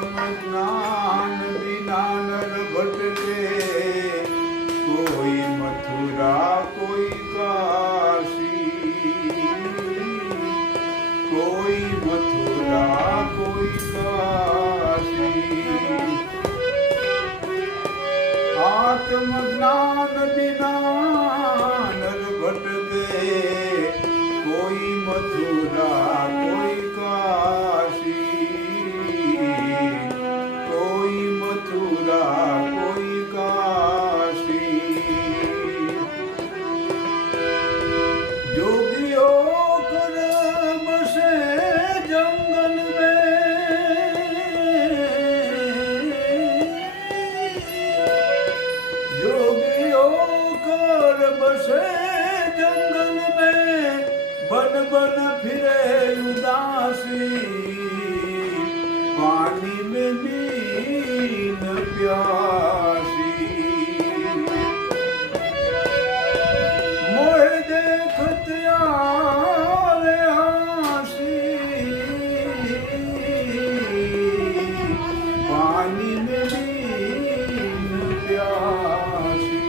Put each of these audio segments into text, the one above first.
જ્ઞાન વિના નર ભટકે, કોઈ મથુરા કોઈ કાશી, કોઈ મથુરા કોઈ કાશી. આત્મ જ્ઞાન વિના નર ભટકે, કોઈ મથુરા કોઈ કાશી, કોઈ મથુરા કોઈ કાશી. જોગીઓ કર બસે જંગલ में, जोगियो कर बसे जंगल में, बन बन फिरे उदासी, पानी में मीन प्यासी. मोहे देखत आवे हासी, पानी में मीन प्यासी.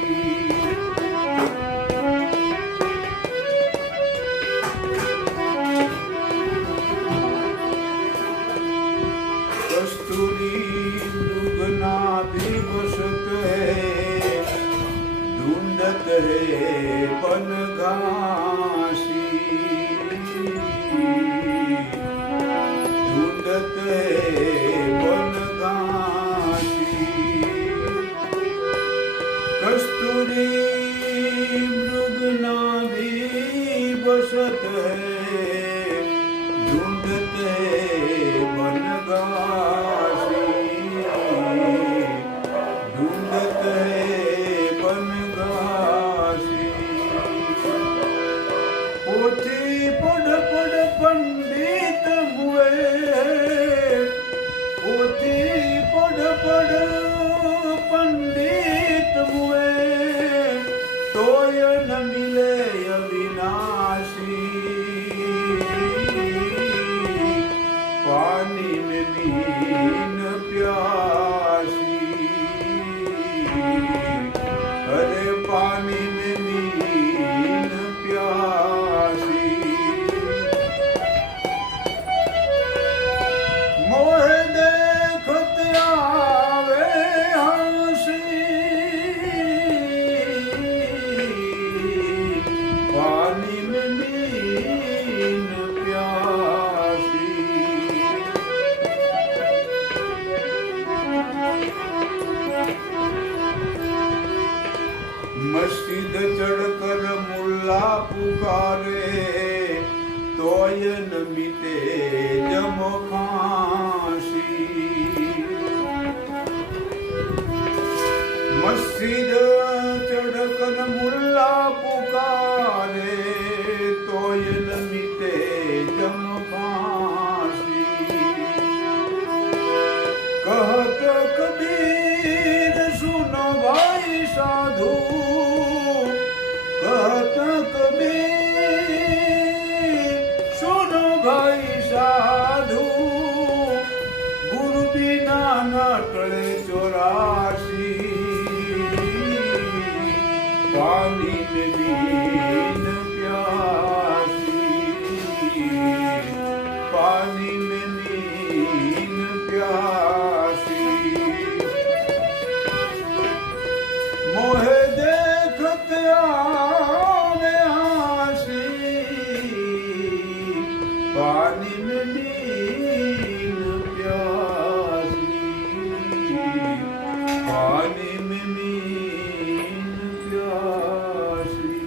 कस्तूरी मृगनाभि वसत है, ढूंढत है बन घासी, ढूंढत है बन घासी. कस्तूरी मृगनाभि वसत है, ढूंढत है बन घासी, ढूंढत है बन घासी. पोथी पढ़ पढ़ पंडित हुए, पोथी पढ़ पढ़ पंडित हुए, तोय न मिले अविनाशी, पानी में मीन प्यासी. अरे पानी में मीन प्यासी. मोहे देखत आवे हंसी, पानी में मीन प्यासी. मस्जिद चढ़कर मुल्ला पुकारे, तोय न मिटे जम फांसी. मस्जिद चढ़कर मुल्ला पुकारे, तोय न मिटे जम फांसी. कहत कबीर सुनो भाई साधु, कहत कबीर सुनो भाई साधु, गुरु बिना न टले 84, पानी में मीन प्यासी, पानी में मीन प्यासी. मोहे देखत आवे हासी, पानी में मीन प्यासी, पानी में मीन प्यासी.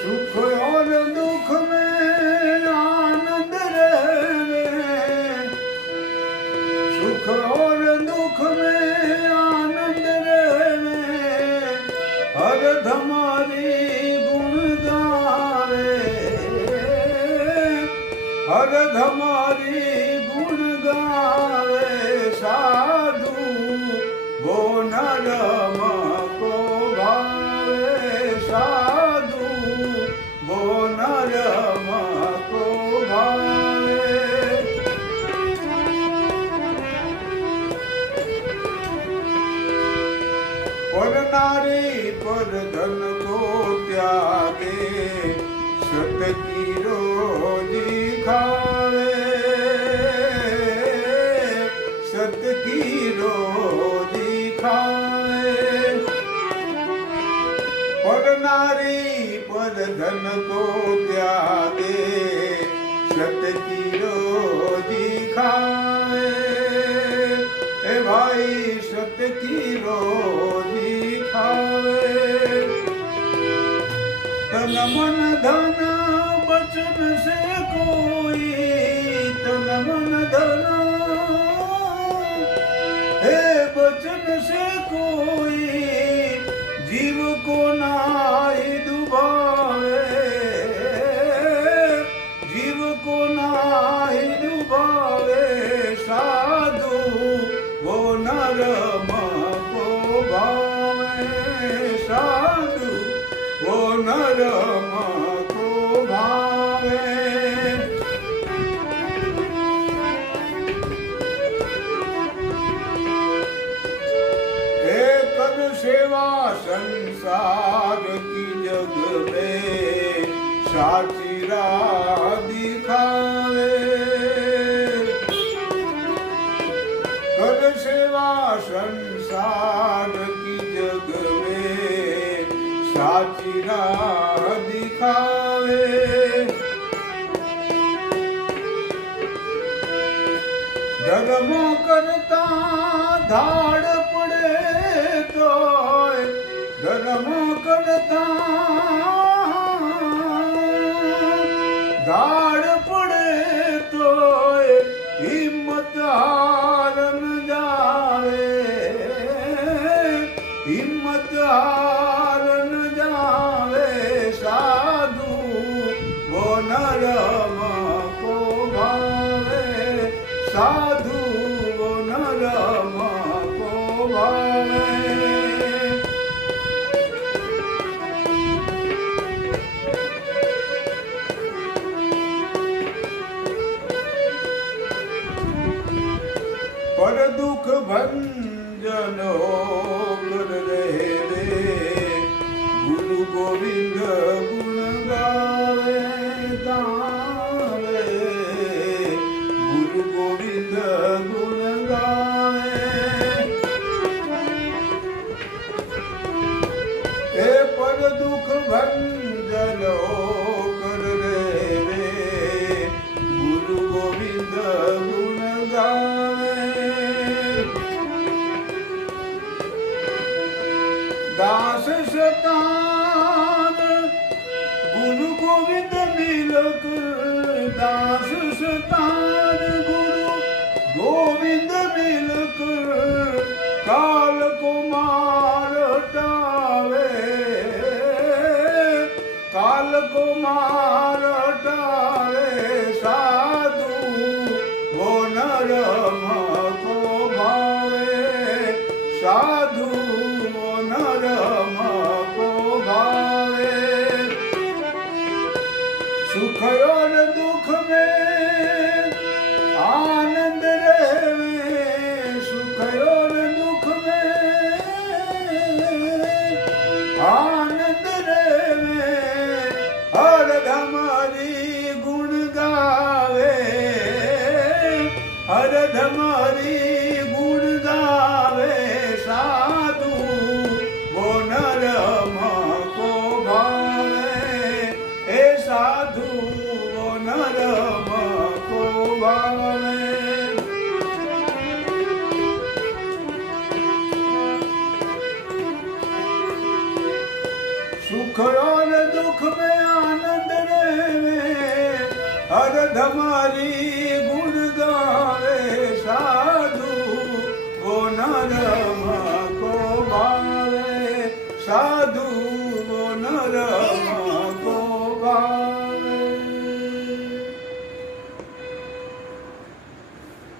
सुख और दुख में आनंद रहे, सुख और दुख में आनंद रहे, हर धमारी गुण गावे, અરધ મારી ગુણ ગાવે સાધુ વો નરમ કો ભાવે સાધુ વો નરમ કો ભાવે પર નારી પર ધન કો ત્યાગે સત કી રોજી ખાવે સત કી રોજી ખાવે પર નારી પર ધન કો ત્યાગે સત કી રોજી ખાવે એ ભાઈ સત કી રોજી ખાવે તન મન ધન बचन से कोई तन मन धन हे बचन से कोई जीव को नाई डुबावे जीव को नाई डुबावे साधु वो नरम को भावे साधु वो नरम सेवा संसार की जग में साची राह दिखावे कर सेवा संसार की जग में साची राह दिखावे धर्म करता धाड़ पड़े तो धर्म करता धाड़ पड़े तो हिम्मत हार न जावे हिम्मत हार न जावे साधु वो नरम को भावे साधु वो नरम को भावे पर दुख भंजन कर रहे रे गुरु गोविंद गुण गावे गावे गुरु गोविंद गुण गावे ए पर दुख भंजन कर रहे रे गुरु गोविंद गुण गावे दास शतान गुरु गोविंद मिलक दास शतान गुरु गोविंद मिलक काल को मार हटावे काल को मार हटावे साधु वो नरम को भावे साधु नरम को भावे सुख और दुख में आनंद रहे सुख और दुख में आनंद रहे हरदम हरि गुण गावे हरदम हरि गुण गावे साधु वो नरम को भावे हे साधु वो नरम को भावे सुख और दुख में आनंद रहे हरदम हरि गुण गावे साधु वो नरम को भावे साधु